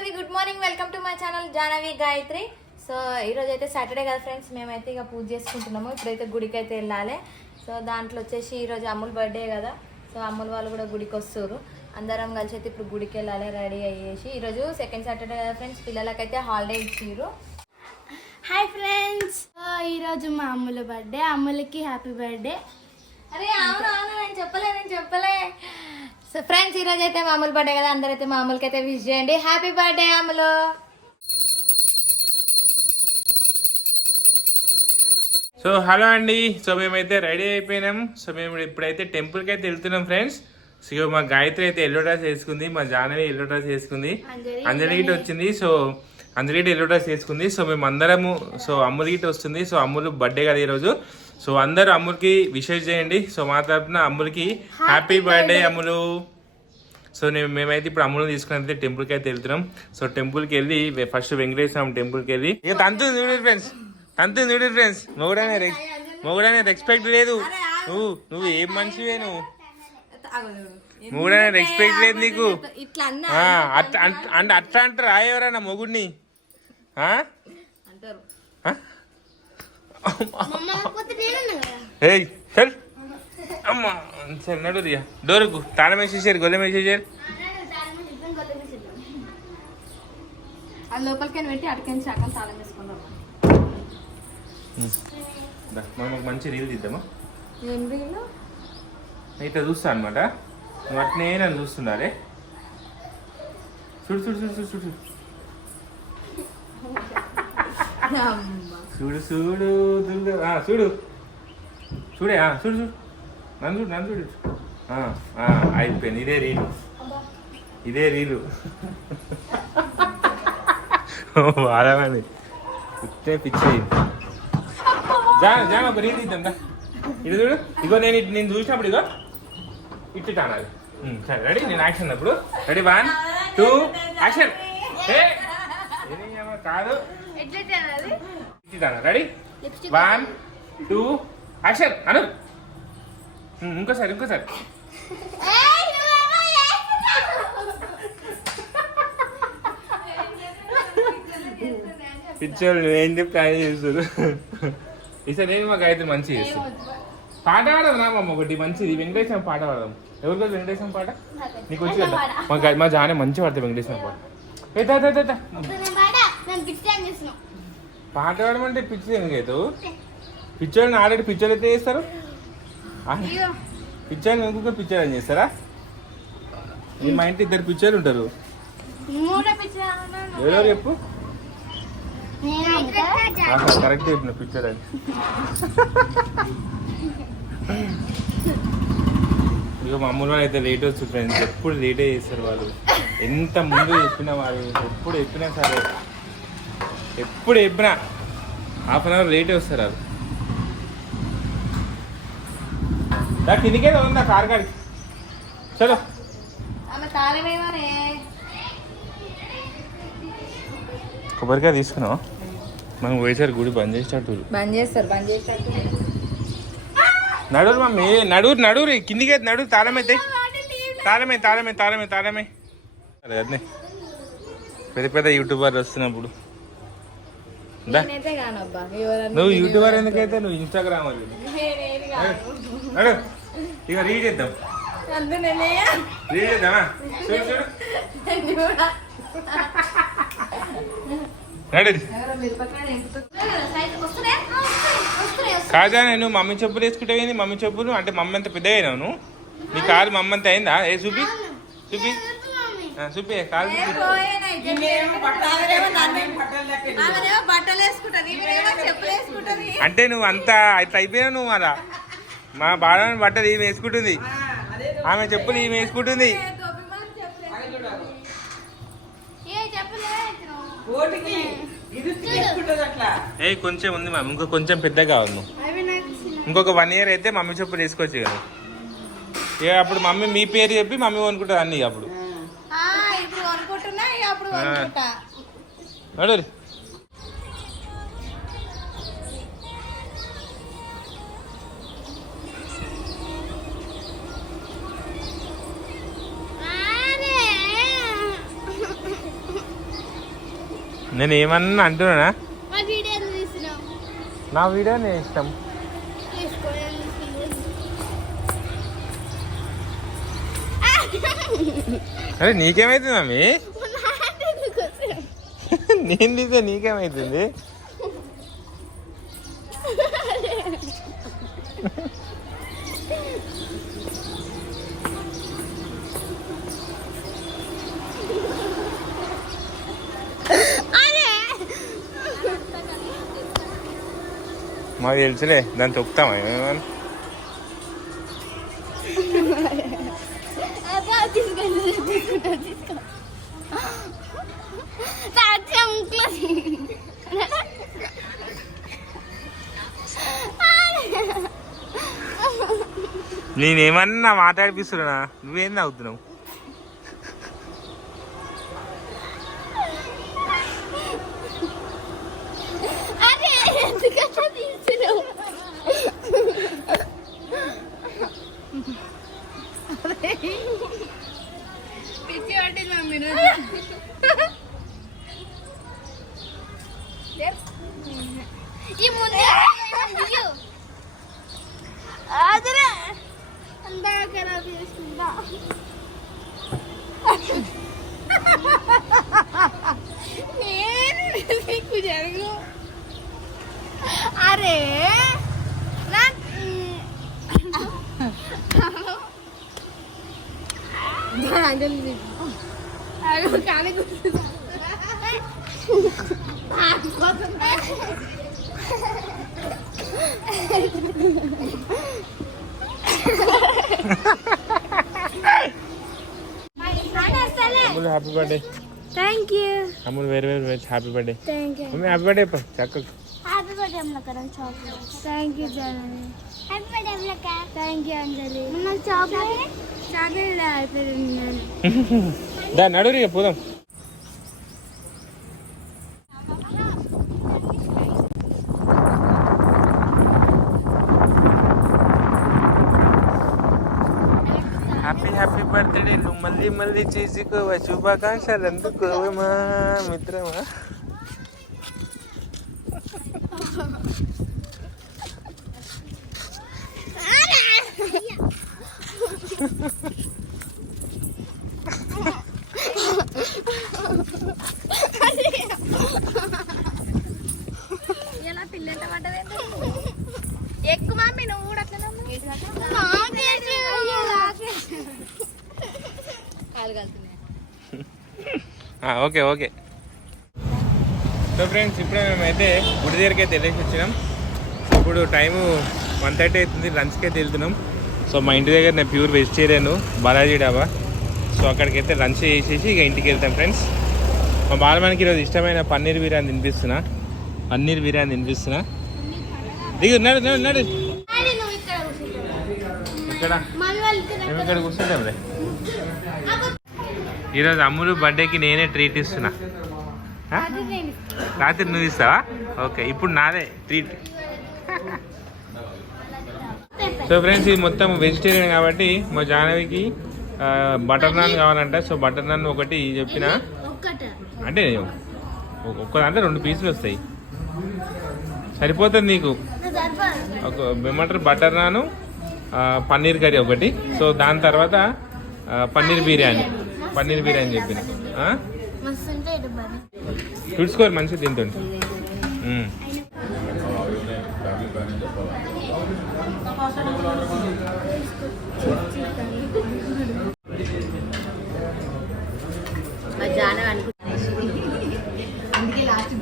Every good morning welcome to my channel Janavi Gayatri. So ఈరోజు అయితే Saturday కదా ఫ్రెండ్స్, మేమైతే ఇక పూజ చేసుకుంటున్నాము. ఇప్పుడైతే గుడికి అయితే వెళ్ళాలి. సో దాంట్లో వచ్చేసి ఈరోజు అమ్ముల్ బర్త్డే కదా, సో అమ్ముల్ వాళ్ళు కూడా గుడికి వస్తారు. అందరం కలిసి అయితే ఇప్పుడు గుడికి వెళ్ళాలి రెడీ అయ్యేసి. ఈరోజు సెకండ్ సాటర్డే కదా ఫ్రెండ్స్, పిల్లలకైతే హాలిడే ఇచ్చిర్రు. హాయ్ ఫ్రెండ్స్, ఈరోజు మా అమ్ముల బర్త్డే. అమ్ములకి happy birthday. అరే అవును అవును, నేను చెప్పలే. సో ఫ్రెండ్స్, ఈరోజు అయితే మా అమ్ముల బర్త్డే కదా, అందరైతే మా అమ్ములకి అయితే విష్ చేయండి. హ్యాపీ బర్త్డే అమ్ములు. సో హలో అండి. సో మేమైతే రెడీ అయిపోయినాం. సో మేము ఇప్పుడైతే టెంపుల్కి అయితే వెళ్తున్నాం ఫ్రెండ్స్. సో మా గాయత్రి అయితే ఎల్లో డ్రెస్ వేసుకుంది, మా జాహ్నవి ఎల్లో డ్రెస్ వేసుకుంది, అంజలి గిట్ వచ్చింది. సో అంజలి గిట్ ఎల్లో డ్రెస్ వేసుకుంది. సో మేము అందరము, సో అమ్ములు గిట్ వస్తుంది. సో అమ్ములు బర్త్డే కదా ఈరోజు. సో అందరూ అమ్ములకి విషెస్ చేయండి. సో మా తరఫున అమ్ములకి హ్యాపీ బర్త్డే అమ్ములు. సో మేమైతే ఇప్పుడు అమ్ములు తీసుకుని అయితే టెంపుల్కి అయితే వెళ్తున్నాం. సో టెంపుల్కి వెళ్ళి ఫస్ట్ వెంకటేశ్వర టెంపుల్కి వెళ్ళి ఇక తంతు చూడు ఫ్రెండ్స్, మొగుడనే రెస్పెక్ట్ లేదు. నువ్వు ఏం మనిషివే, మొగుడనే రెస్పెక్ట్ లేదు నీకు. అంటే అట్లా అంటారా ఎవరైనా మొగుడిని? చల్ అమ్మా, సరే నడు రియా. డోరుకు తాళం వేసేసారు, గొల్లెం వేసేసారు. లోపలికి పెట్టి అడికని శాఖలు తాళం వేసుకుందాం. మనం ఒక మంచి రీల్ తీద్దామా? ఏం రీలు? అయితే చూస్తా అనమాట. నువ్వు అట్నే నన్ను చూస్తున్నారే. చూడు చూడు చూడు చూడు చూడు చూడు చూడు చూడు చూడే చూడు చూడు నన్ను చూడు. అయిపోయింది. ఇదే రీలు వాడమని ఇట్టే పిచ్చి. జాన ఒక రీల్ తీద్దాం. ఇది చూడు, ఇగో నేను చూసినప్పుడు ఇగో ఇట్టు అనాలి. సరే రెడీ, నేను యాక్షన్ అప్పుడు రెడీ 1 2 యాక్షన్. కాదు రెడీ 1 2 యాక్షన్ అను. ఇంకోసారి పిచ్చోళ్ళు ఏం చెప్పి ఆయన చేస్తారు. ఈసారి నేను మా గాయత్రి మంచిగా చేస్తాను. పాట పాడదాం నా మమ్మ ఒకటి మంచిది, వెంకటేశ్వరం పాట పాడదాం. ఎవరికో వెంకటేశ్వరం పాట నీకు వచ్చి కదా. మా జానే మంచిగా పాడతాయి వెంకటేశ్వరం పాట. పాట పాడమంటే పిచ్చి ఎందుకు అవుతావు? పిచ్చోళ్ళని ఆల్రెడీ పిచ్చోళ్ళు అయితే చేస్తారు. పిచ్చోళ్ళని ఇంకొక పిచ్చోళ్ళు అని చేస్తారా? మా ఇంటి 2 పిచ్చోళ్ళు ఉంటారు. ఎవరెవరు చెప్పు? కరెక్ట్ చెప్పిన పిక్చర్ అని. ఇక మా అమ్ములు అయితే లేట్ వచ్చు ఫ్రెండ్స్. ఎప్పుడు లేటే చేస్తారు వాళ్ళు. ఎంత ముందు చెప్పినా వాళ్ళు, ఎప్పుడు చెప్పినా సరే, ఎప్పుడు చెప్పినా ½ అన్ అవర్ లేటే వస్తారు వాళ్ళు. నాకు కిందికే ఉందా కార్ కాడికి. చలో కొబ్బరికాయ తీసుకున్నాం. మనం పోయేసారి గుడి బంద్ చేస్తారు. నడురు మమ్మీ, నడురు కిందికి నడు. తాళమే అదే పెద్ద యూట్యూబర్ వస్తున్నప్పుడు. నువ్వు యూట్యూబర్ ఎందుకైతే నువ్వు ఇన్స్టాగ్రామ్ అది నడు. ఇక రీడ్ చేద్దామా? చూడు కాదా. నేను మమ్మీ చెప్పులు వేసుకుంటే మమ్మీ చెప్పులు అంటే మమ్మీ అంత పెద్దగా అయినావు నువ్వు. నీ కాలు మమ్మీ అంత అయిందా? చూపి కాలు అంటే నువ్వు అంత అయితే అయిపోయినావు నువ్వు. అలా మా బాగా బట్టలు ఈమె వేసుకుంటుంది, ఆమె చెప్పులు ఈమె వేసుకుంటుంది. కొంచెం ఉంది మ్యామ్, ఇంకో కొంచెం పెద్దగా ఉంది. ఇంకొక 1 year అయితే మమ్మీ చెప్పులు వేసుకోవచ్చు కదా. ఇక అప్పుడు మమ్మీ మీ పేరు చెప్పి మమ్మీ కొనుక్కుంటుంది అన్ని. అప్పుడు నడు. నేను ఏమన్నా అంటున్నా? మా వీడియో తీసినాం. నా వీడియో నేను ఇష్టం. అరే నీకేమైతుంది మమ్మీ? నేను తీస్తే నీకేమైతుంది? మాకు తెలుసులే, దాన్ని తొక్కుతామా ఏమన్నా? నేనేమన్నా మాట్లాడిపిస్తున్నా, నువ్వేం అవుతున్నావు? పిచ్చి పట్టింది మమ్మీ. ఈ ముందు అదే అంతా ఖరాబ్ చేస్తుందా? నేను నీకు జరుగు. అరే కానీ Ammulu happy birthday. Thank you. Ammulu వేరే happy birthday. Thank you. Mummy happy birthday చక్కగా. Happy birthday Ammalakka. Chocolate. Thank you Janavi. Happy birthday Ammalakka. Thank you Anjali. నాకు చాక్లెట్ చాక్లెట్ అయిపోయింది. దా నడు ఇక పోదాం. Happy happy birthday. నువ్వు మళ్ళీ మళ్ళీ చేసుకోవా, శుభాకాంక్షలు అందుకోవమా మిత్రమా. ఎలా పిల్లల పడ్డదే ఎక్కువ మమ్మీ. నువ్వు కూడా అట్లా ఓకే ఓకే. సో ఫ్రెండ్స్ ఇప్పుడే మేమైతే గుడి దగ్గరికి అయితే వెళ్ళేసి వచ్చినాం. ఇప్పుడు టైము 1:30 అవుతుంది. లంచ్కి అయితే వెళ్తున్నాం. సో మా ఇంటి దగ్గర నేను ప్యూర్ వెజిటేరియన్ బాలాజీ డాబా. సో అక్కడికైతే లంచ్ చేసేసి ఇక ఇంటికి వెళ్తాం ఫ్రెండ్స్. మా బాలమానికి ఈరోజు ఇష్టమైన పన్నీర్ బిర్యానీ తినిపిస్తున్నా. దిగు నడు నడు నడు. ఇక్కడ మేము ఇక్కడ కూర్చుంటాంలే. ఈరోజు అమ్ములు బర్త్డేకి నేనే ట్రీట్ ఇస్తున్నా. రాత్రి నువ్వు ఇస్తావా? ఓకే, ఇప్పుడు నాదే ట్రీట్. సో ఫ్రెండ్స్ ఇది మొత్తం వెజిటేరియన్ కాబట్టి మా జాహ్నవికి బటర్ నాన్ కావాలంట. సో బటర్ నాన్ ఒకటి చెప్పిన, అంటే ఒక్క దాంట్లో 2 పీసులు వస్తాయి, సరిపోతుంది నీకు. ఒక ఏమంటారు బటర్ నాను, పన్నీర్ కర్రీ ఒకటి. సో దాని తర్వాత పన్నీర్ బిర్యానీ చెప్పిన. చూసుకోరు మంచిగా తింటుంది. జానవి అనుకుంటున్నా అందుకే లాస్ట్